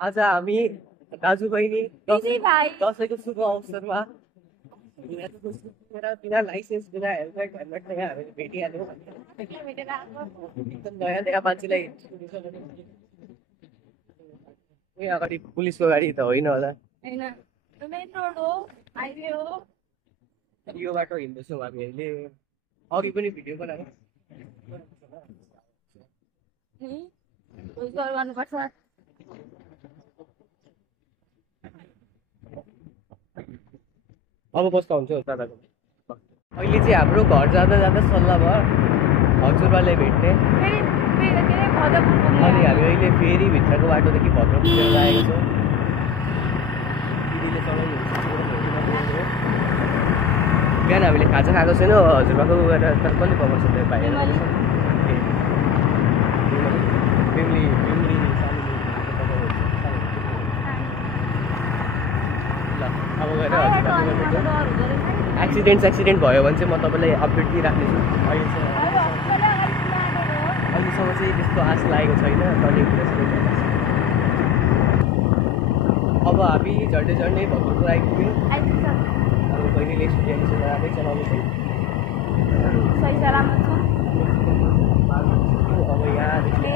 आज हामी दाजुबहिनी दसैँको शुभ अवसरमा बिना लाइसेन्स बिना हेलमेट नयाँ हामीले भेटिहाल्यौँ एकदम नयाँ नयाँ मान्छेलाई उयो अगाडि पुलिसको गाडी त होइन होला यो बाटो हिँड्दैछौँ हामी अहिले अघि पनि भिडियो बनाएको अब कस्तो हुन्छ दादाको अहिले चाहिँ हाम्रो घर जाँदा जाँदा सल्लाह भयो हजुरबालाई भेट्ने अनि हामी अहिले फेरि भित्रको बाटोदेखि भद्र पुगेर लागेको छौँ दिदीले चलाइन्छ बिहान हामीले खाजा खाएको छैनौँ हजुरबाको गएर तर कसले पकाउँछ त्यो बाहिर ल अब गएर एक्सिडेन्ट भयो भने चाहिँ म तपाईँलाई अपडेट दिइराख्नेछु अहिलेसम्म चाहिँ त्यस्तो आश लागेको छैन टर्निङ अब हामी झन्डै भद्रपुर आइपुग्यौँ अब बहिनीले स्टुडियोसँग राम्रै चलाउँदैछौँ अब यहाँदेखि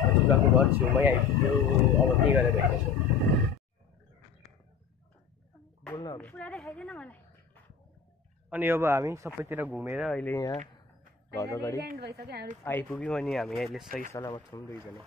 हजुरबाको घर छेउमै आइपुग्यो अब के गरेर भेट्नेछौँ बोल्न अब अनि अब हामी सबैतिर घुमेर अहिले यहाँ घर अगाडि आइपुग्यौँ अनि हामी अहिले सही सलामत छौँ दुईजना